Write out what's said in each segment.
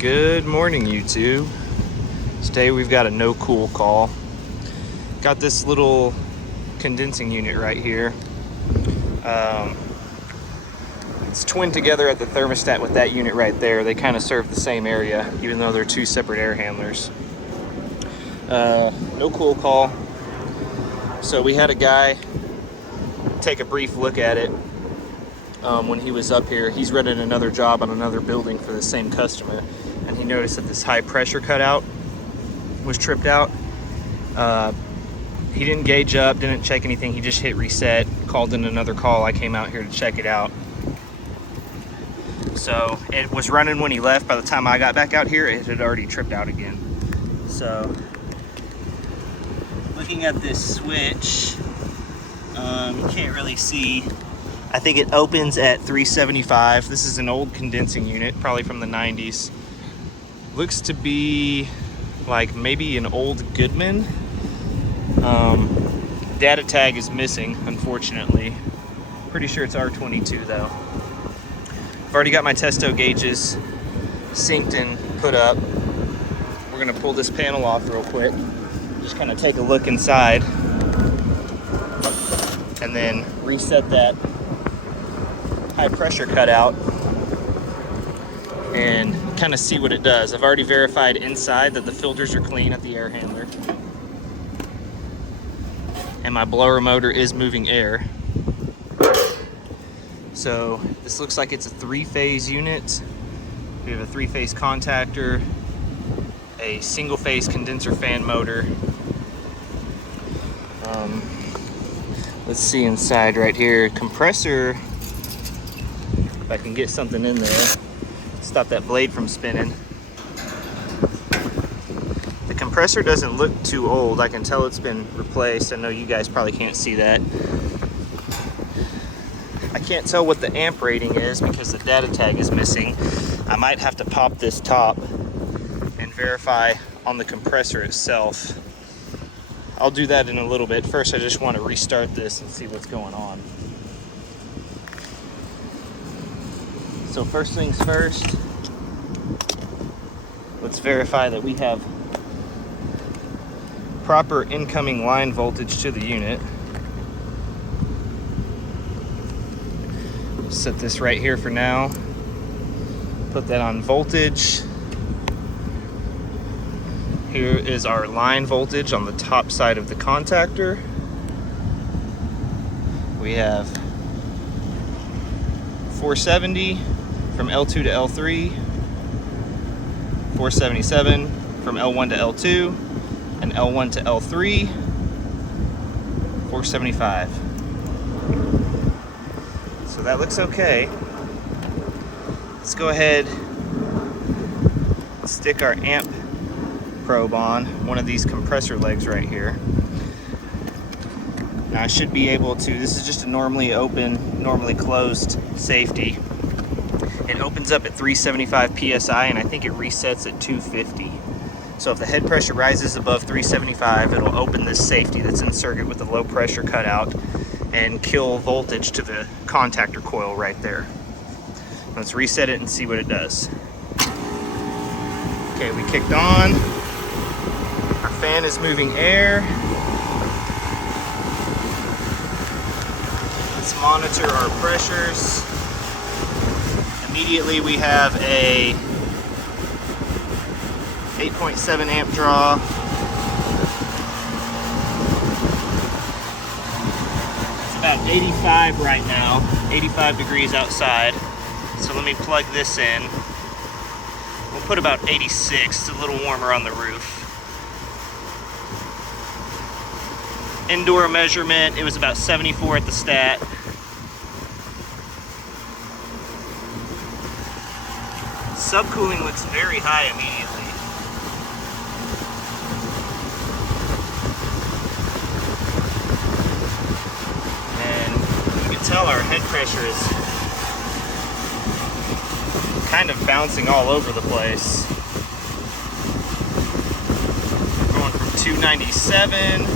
Good morning, YouTube. Today we've got a no cool call. Got this little condensing unit right here. It's twinned together at the thermostat with that unit right there. They kind of serve the same area, even though they're two separate air handlers. No cool call. So we had a guy take a brief look at it when he was up here. He's running another job on another building for the same customer, and he noticed that this high pressure cutout was tripped out. He didn't gauge up, didn't check anything. He just hit reset, called in another call. I came out here to check it out. So it was running when he left. By the time I got back out here, it had already tripped out again. So looking at this switch, you can't really see. I think it opens at 375. This is an old condensing unit, probably from the 90s. Looks to be like maybe an old Goodman. Data tag is missing, unfortunately. Pretty sure it's R22 though. I've already got my testo gauges synced and put up. We're gonna pull this panel off real quick. Just kind of take a look inside and then reset that high pressure cutout and kind of see what it does. I've already verified inside that the filters are clean at the air handler, and my blower motor is moving air. So this looks like it's a 3-phase unit. We have a 3-phase contactor, a single-phase condenser fan motor. Let's see inside right here. Compressor, if I can get something in there, stop that blade from spinning. The compressor doesn't look too old. I can tell it's been replaced. I know you guys probably can't see that. I can't tell what the amp rating is because the data tag is missing. I might have to pop this top and verify on the compressor itself. I'll do that in a little bit. First, I just want to restart this and see what's going on. So first things first, let's verify that we have proper incoming line voltage to the unit. Set this right here for now. Put that on voltage. Here is our line voltage on the top side of the contactor. We have 470 from L2 to L3, 477 from L1 to L2, and L1 to L3, 475. So that looks okay. Let's go ahead and stick our amp probe on one of these compressor legs right here. Now I should be able to, this is just a normally open, normally closed safety. It opens up at 375 PSI and I think it resets at 250. So if the head pressure rises above 375, it'll open this safety that's in circuit with the low pressure cutout and kill voltage to the contactor coil right there. Let's reset it and see what it does. Okay, we kicked on. Our fan is moving air. Let's monitor our pressures. Immediately we have a 8.7 amp draw. It's about 85 right now, 85 degrees outside. So let me plug this in. We'll put about 86, it's a little warmer on the roof. Indoor measurement, it was about 74 at the stat. Subcooling looks very high immediately. And you can tell our head pressure is kind of bouncing all over the place. We're going from 297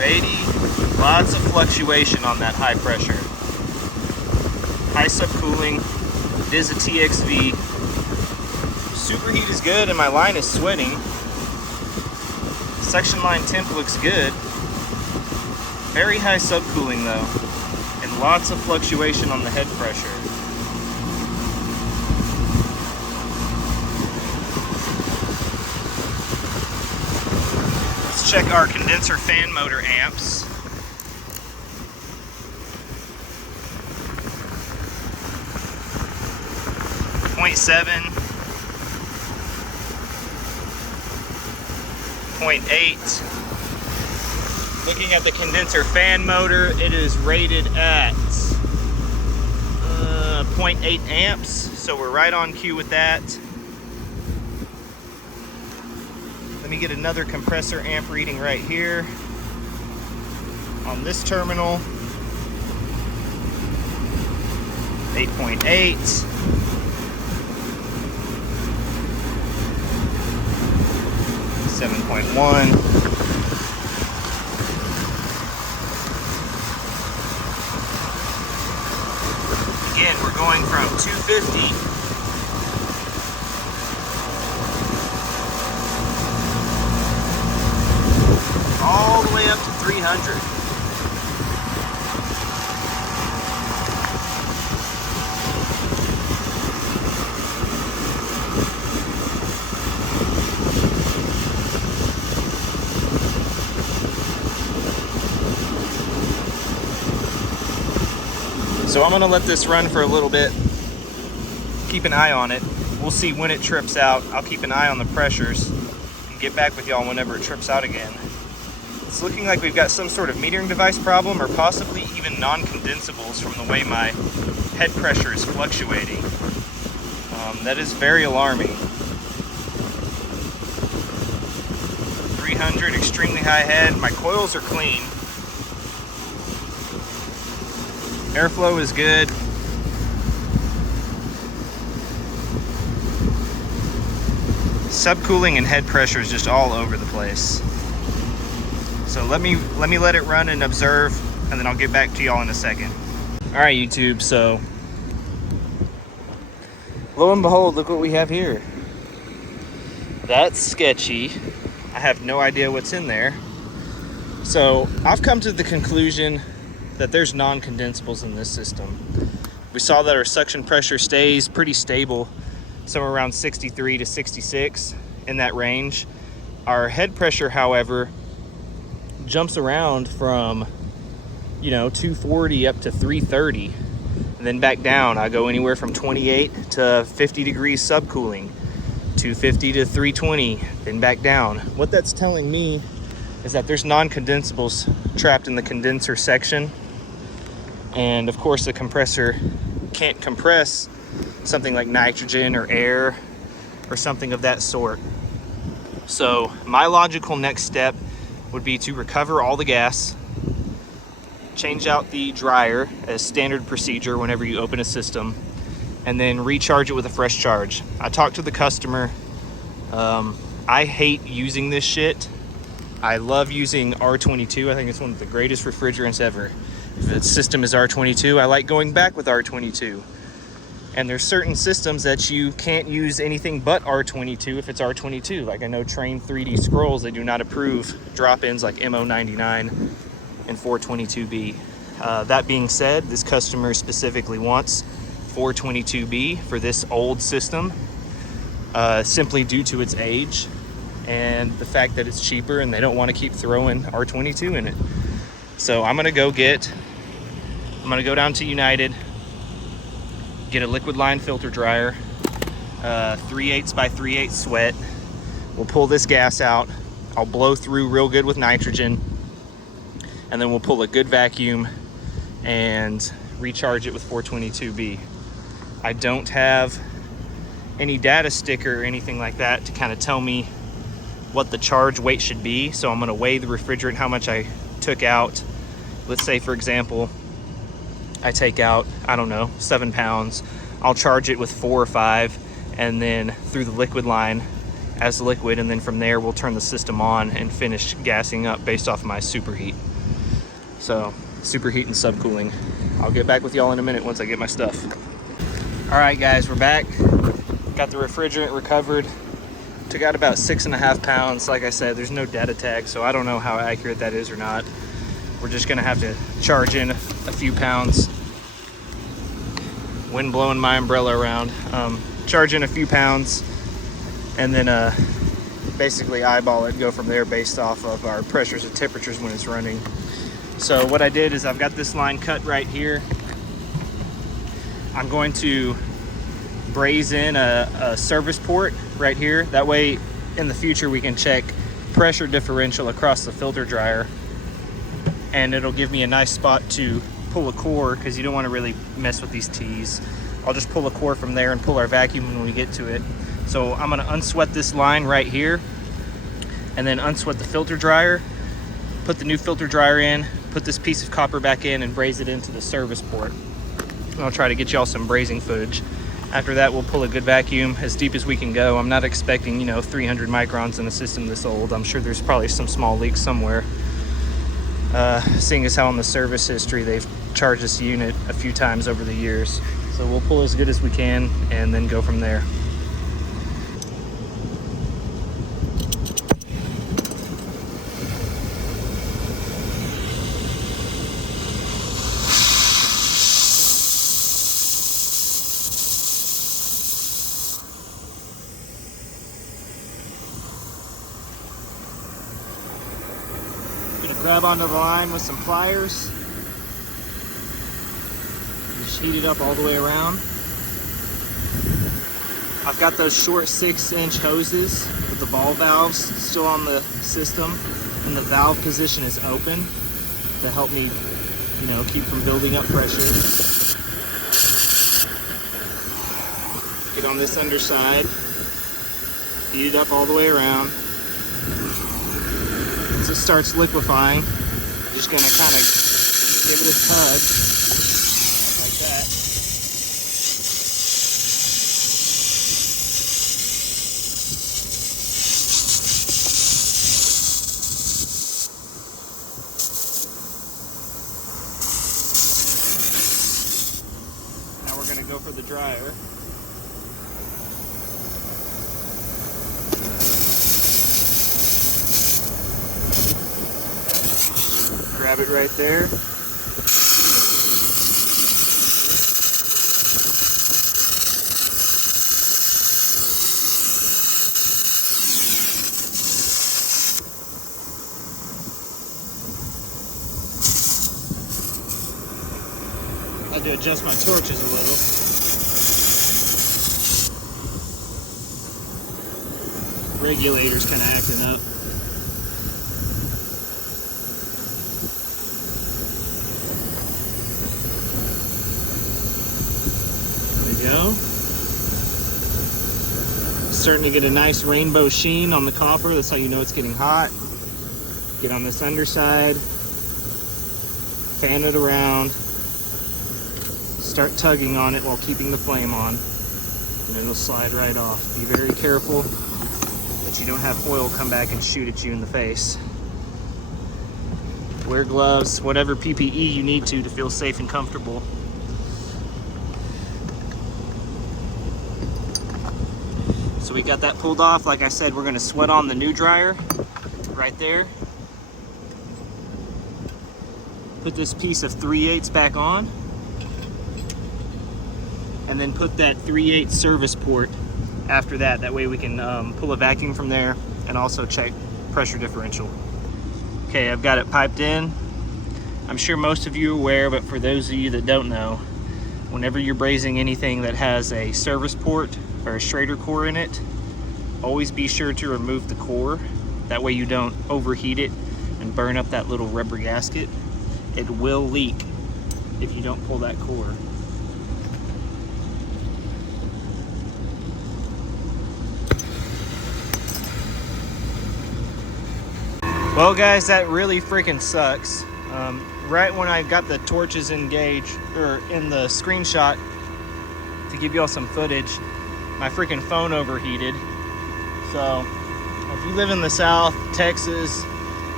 280. Lots of fluctuation on that high pressure. High subcooling. It is a TXV. Superheat is good and my line is sweating. Suction line temp looks good. Very high subcooling though, and lots of fluctuation on the head pressure. Let's check our condenser fan motor amps. .7, 0.8. Looking at the condenser fan motor, it is rated at 0.8 amps, so we're right on cue with that. Let me get another compressor amp reading right here on this terminal. 8.8. 7.1. Again, we're going from 250 all the way up to 300. So I'm gonna let this run for a little bit, keep an eye on it. We'll see when it trips out. I'll keep an eye on the pressures and get back with y'all whenever it trips out again. It's looking like we've got some sort of metering device problem or possibly even non-condensables from the way my head pressure is fluctuating. That is very alarming. 300, extremely high head. My coils are clean. Airflow is good. Subcooling and head pressure is just all over the place. So let me let it run and observe, and then I'll get back to y'all in a second. All right, YouTube, so lo and behold, look what we have here. That's sketchy. I have no idea what's in there. So I've come to the conclusion that there's non-condensables in this system. We saw that our suction pressure stays pretty stable, somewhere around 63 to 66, in that range. Our head pressure, however, jumps around from 240 up to 330, and then back down. I go anywhere from 28 to 50 degrees subcooling, 250 to 320, then back down. What that's telling me is that there's non-condensables trapped in the condenser section. And of course the compressor can't compress something like nitrogen or air or something of that sort. So my logical next step would be to recover all the gas, change out the dryer as standard procedure whenever you open a system, and then recharge it with a fresh charge. I talked to the customer. I hate using this shit. I love using R22. I think it's one of the greatest refrigerants ever. If the system is R22, I like going back with R22. And there's certain systems that you can't use anything but R22 if it's R22. Like I know Train 3D Scrolls, they do not approve drop-ins like MO99 and 422B. That being said, this customer specifically wants 422B for this old system, simply due to its age and the fact that it's cheaper and they don't want to keep throwing R22 in it. So I'm gonna go down to United, get a liquid line filter dryer, 3/8 by 3/8 sweat. We'll pull this gas out. I'll blow through real good with nitrogen, and then we'll pull a good vacuum and recharge it with 422B. I don't have any data sticker or anything like that to kind of tell me what the charge weight should be. So I'm gonna weigh the refrigerant, how much I took out. Let's say, for example, I take out, 7 pounds. I'll charge it with 4 or 5, and then through the liquid line as liquid, and then from there we'll turn the system on and finish gassing up based off my superheat. So superheat and subcooling. I'll get back with y'all in a minute once I get my stuff. All right guys, we're back. Got the refrigerant recovered. Took out about 6.5 pounds. Like I said, there's no data tag, so I don't know how accurate that is or not. We're just gonna have to charge in a few pounds. Wind blowing my umbrella around. Charge in a few pounds and then basically eyeball it, go from there based off of our pressures and temperatures when it's running. So what I did is I've got this line cut right here. I'm going to braze in a service port right here. That way in the future we can check pressure differential across the filter dryer, and it'll give me a nice spot to pull a core, because you don't want to really mess with these T's. I'll just pull a core from there and pull our vacuum when we get to it. So I'm going to unsweat this line right here and then unsweat the filter dryer, put the new filter dryer in, put this piece of copper back in, and braze it into the service port. And I'll try to get y'all some brazing footage. After that, we'll pull a good vacuum as deep as we can go. I'm not expecting, 300 microns in a system this old. I'm sure there's probably some small leaks somewhere. Seeing as how on the service history they've charged this unit a few times over the years. So we'll pull as good as we can and then go from there. Grab onto the line with some pliers. Just heat it up all the way around. I've got those short 6-inch hoses with the ball valves still on the system, and the valve position is open to help me, keep from building up pressure. Get on this underside, heat it up all the way around. Once it starts liquefying, I'm just going to kind of give it a tug, like that. Now we're going to go for the dryer. Grab it right there. I had to adjust my torches a little. Regulator's kind of acting up. Go. Starting to get a nice rainbow sheen on the copper. That's how you know it's getting hot. Get on this underside, fan it around, start tugging on it while keeping the flame on, and it'll slide right off. Be very careful that you don't have oil come back and shoot at you in the face. Wear gloves, whatever PPE you need to feel safe and comfortable. So we got that pulled off. Like I said, we're going to sweat on the new dryer right there. Put this piece of 3/8 back on, and then put that 3/8 service port after that. That way we can pull a vacuum from there and also check pressure differential. Okay, I've got it piped in. I'm sure most of you are aware, but for those of you that don't know, whenever you're brazing anything that has a service port or a Schrader core in it, always be sure to remove the core. That way you don't overheat it and burn up that little rubber gasket. It will leak if you don't pull that core. Well guys, that really freaking sucks. Right when I got the torches engaged, or in the screenshot to give y'all some footage, my freaking phone overheated. So if you live in the South, Texas,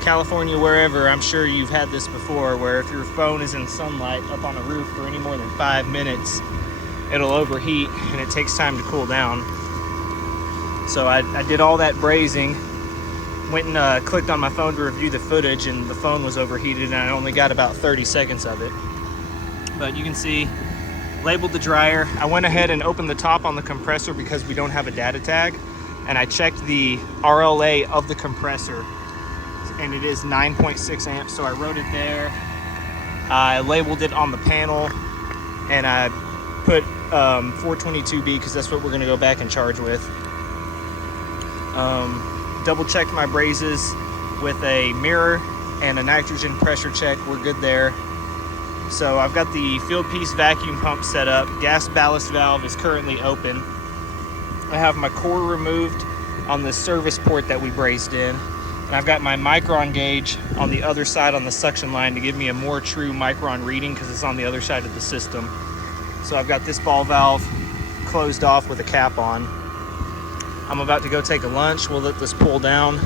California, wherever, I'm sure you've had this before, where if your phone is in sunlight up on a roof for any more than 5 minutes, it'll overheat and it takes time to cool down. So I did all that brazing, went and clicked on my phone to review the footage, and the phone was overheated and I only got about 30 seconds of it. But you can see, labeled the dryer. I went ahead and opened the top on the compressor because we don't have a data tag, and I checked the RLA of the compressor, and it is 9.6 amps, so I wrote it there. I labeled it on the panel, and I put 422B because that's what we're gonna go back and charge with. Double checked my brazes with a mirror and a nitrogen pressure check. We're good there. So I've got the field piece vacuum pump set up. Gas ballast valve is currently open. I have my core removed on the service port that we brazed in. And I've got my micron gauge on the other side on the suction line to give me a more true micron reading because it's on the other side of the system. So I've got this ball valve closed off with a cap on. I'm about to go take a lunch. We'll let this pull down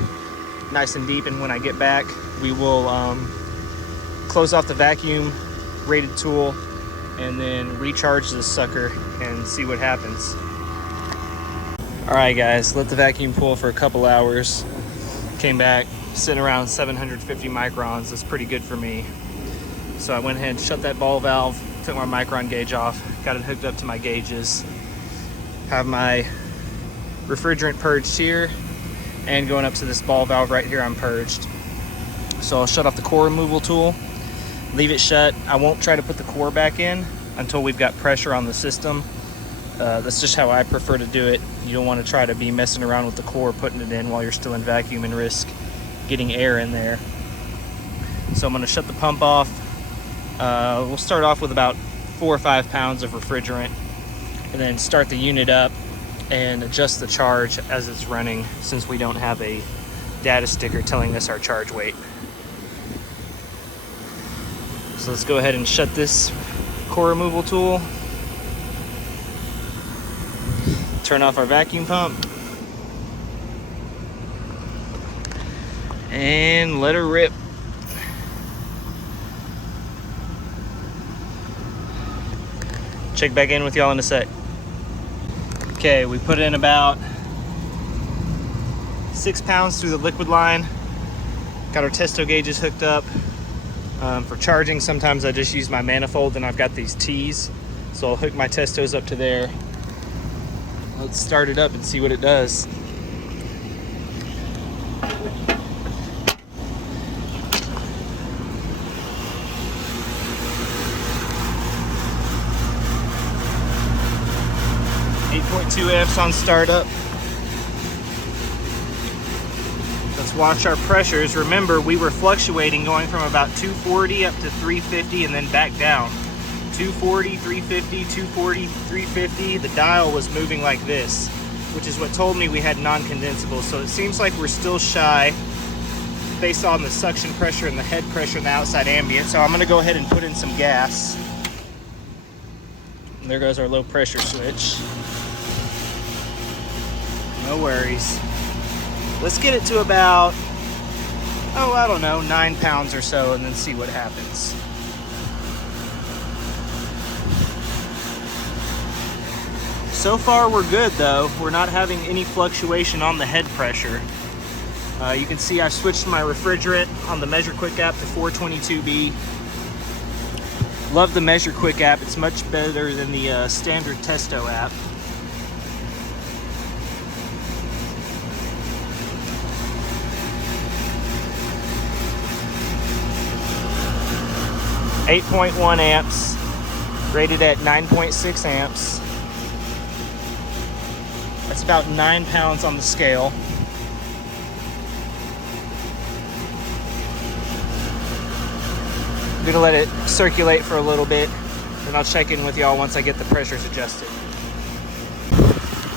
nice and deep, and when I get back, we will close off the vacuum rated tool and then recharge this sucker and see what happens. All right, guys, let the vacuum pull for a couple hours. Came back, sitting around 750 microns. That's pretty good for me. So I went ahead and shut that ball valve, took my micron gauge off, got it hooked up to my gauges. Have my refrigerant purged here, and going up to this ball valve right here, I'm purged. So I'll shut off the core removal tool, leave it shut. I won't try to put the core back in until we've got pressure on the system. That's just how I prefer to do it. You don't want to try to be messing around with the core, putting it in while you're still in vacuum and risk getting air in there. So I'm going to shut the pump off. We'll start off with about 4 or 5 pounds of refrigerant, and then start the unit up and adjust the charge as it's running, since we don't have a data sticker telling us our charge weight. So let's go ahead and shut this core removal tool, turn off our vacuum pump, and let her rip. Check back in with y'all in a sec. Okay, we put in about 6 pounds through the liquid line. Got our testo gauges hooked up. For charging, sometimes I just use my manifold, and I've got these T's. So I'll hook my testos up to there. Let's start it up and see what it does. .2 amps on startup. Let's watch our pressures. Remember, we were fluctuating, going from about 240 up to 350 and then back down. 240, 350, 240, 350. The dial was moving like this, which is what told me we had non-condensables. So it seems like we're still shy based on the suction pressure and the head pressure and the outside ambient. So I'm going to go ahead and put in some gas. And there goes our low pressure switch. No worries. Let's get it to about, I don't know, 9 pounds or so, and then see what happens. So far we're good though. We're not having any fluctuation on the head pressure. You can see I've switched my refrigerant on the Measure Quick app to 422B. Love the Measure Quick app. It's much better than the standard Testo app. .1 amps, rated at 9.6 amps. That's about 9 pounds on the scale. I'm gonna let it circulate for a little bit, and I'll check in with y'all once I get the pressures adjusted.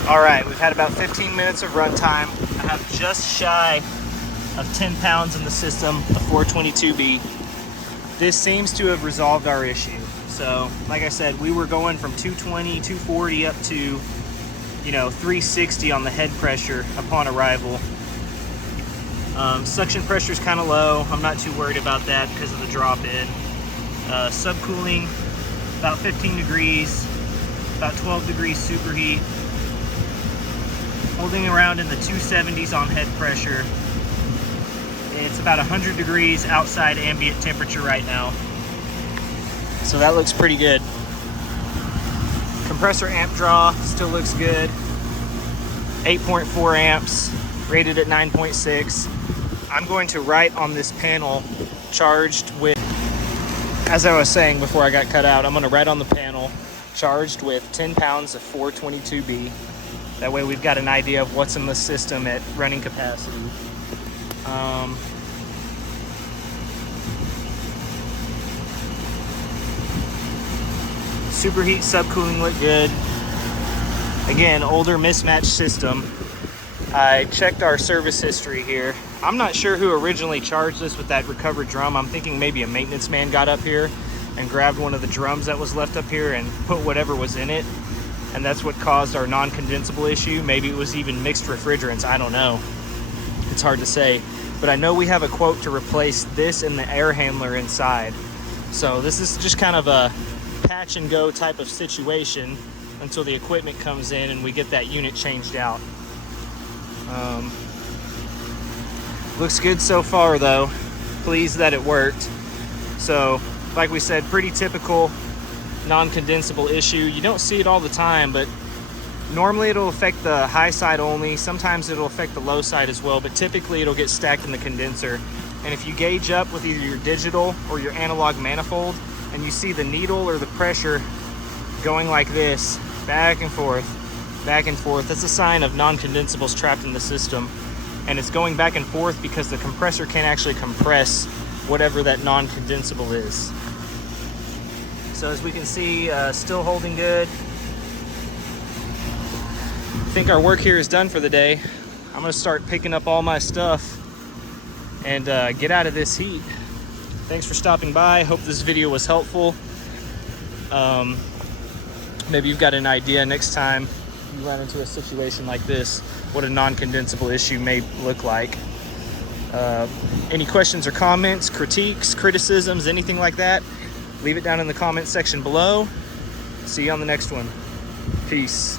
All right, we've had about 15 minutes of run time. I have just shy of 10 pounds in the system, a 422B. This seems to have resolved our issue. So, like I said, we were going from 220, 240 up to, 360 on the head pressure upon arrival. Suction pressure is kind of low. I'm not too worried about that because of the drop in. Subcooling, about 15 degrees, about 12 degrees superheat. Holding around in the 270s on head pressure. It's about 100 degrees outside ambient temperature right now. So that looks pretty good. Compressor amp draw still looks good. 8.4 amps, rated at 9.6. I'm going to write on this panel charged with, as I was saying before I got cut out, I'm going to write on the panel charged with 10 pounds of 422B. That way we've got an idea of what's in the system at running capacity. Superheat, subcooling look good. Again, older mismatched system. I checked our service history here. I'm not sure who originally charged this with that recovered drum. I'm thinking maybe a maintenance man got up here and grabbed one of the drums that was left up here and put whatever was in it. And that's what caused our non-condensable issue. Maybe it was even mixed refrigerants, I don't know. It's hard to say. But I know we have a quote to replace this and the air handler inside. So this is just kind of a patch and go type of situation until the equipment comes in and we get that unit changed out. Looks good so far though. Pleased that it worked. So like we said, pretty typical non-condensable issue. You don't see it all the time, but normally it'll affect the high side only. Sometimes it'll affect the low side as well, but typically it'll get stacked in the condenser. And if you gauge up with either your digital or your analog manifold and you see the needle or the pressure going like this, back and forth, that's a sign of non-condensables trapped in the system. And it's going back and forth because the compressor can't actually compress whatever that non-condensable is. So as we can see, still holding good. I think our work here is done for the day. I'm gonna start picking up all my stuff and get out of this heat. Thanks for stopping by. Hope this video was helpful. Maybe you've got an idea next time you run into a situation like this, what a non-condensable issue may look like. Any questions or comments, critiques, criticisms, anything like that, leave it down in the comment section below. See you on the next one. Peace.